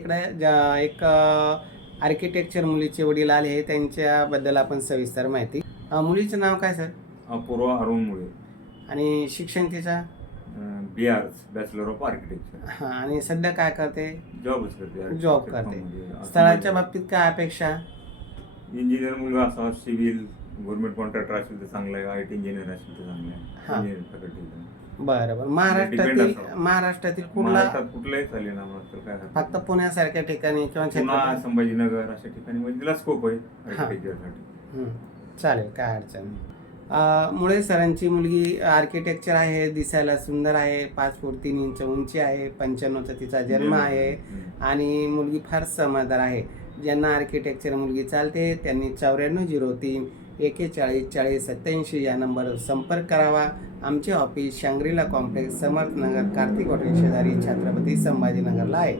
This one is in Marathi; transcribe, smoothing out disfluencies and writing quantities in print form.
इकडे एक आर्किटेक्चर मुलीचे वडील आले आहे, त्यांच्याबद्दल आपण सविस्तर माहिती. मुलीचं नाव काय सर? अपूर्वा अरुण मुळे. आणि शिक्षण तिचं? BR bachelor of architecture. हां. आणि सध्या काय करते? जॉबच करते. जॉब करते. स्थळाच्या बाबतीत काय अपेक्षा? इंजिनियर मुलगा असा, सिव्हिल गव्हर्नमेंट कॉन्ट्रॅक्टर असेल तर चांगलं आहे, IT इंजिनियर असेल तर चांगलं हां. आहे. इंजिनियर फॅकल्टी बरं बरं. महाराष्ट्रातील कुठला? महाराष्ट्रात कुठलाही चालेल ना, तर काय हरकत फक्त नाही. पुण्यासारख्या ठिकाणी किंवा पुणा, संभाजीनगर अशा ठिकाणी म्हणजे तिला स्कोप आहे हां. आर्किटेक्चरसाठी. चालेल, काय अडचण नाही. मुळे सरांची मुलगी आर्किटेक्चर आहे, दिसायला सुंदर आहे, 5 फूट 3 इंच उंची आहे, 95चा तिचा जन्म आहे आणि मुलगी फार समजदार आहे. ज्यांना आर्किटेक्चर मुलगी चालते त्यांनी 9403 41 40 87 या नंबरवर संपर्क करावा. आमचे office Shangrila complex, Samarthnagar, Kartik hotel शेजारी, छत्रपती संभाजीनगरला आहे.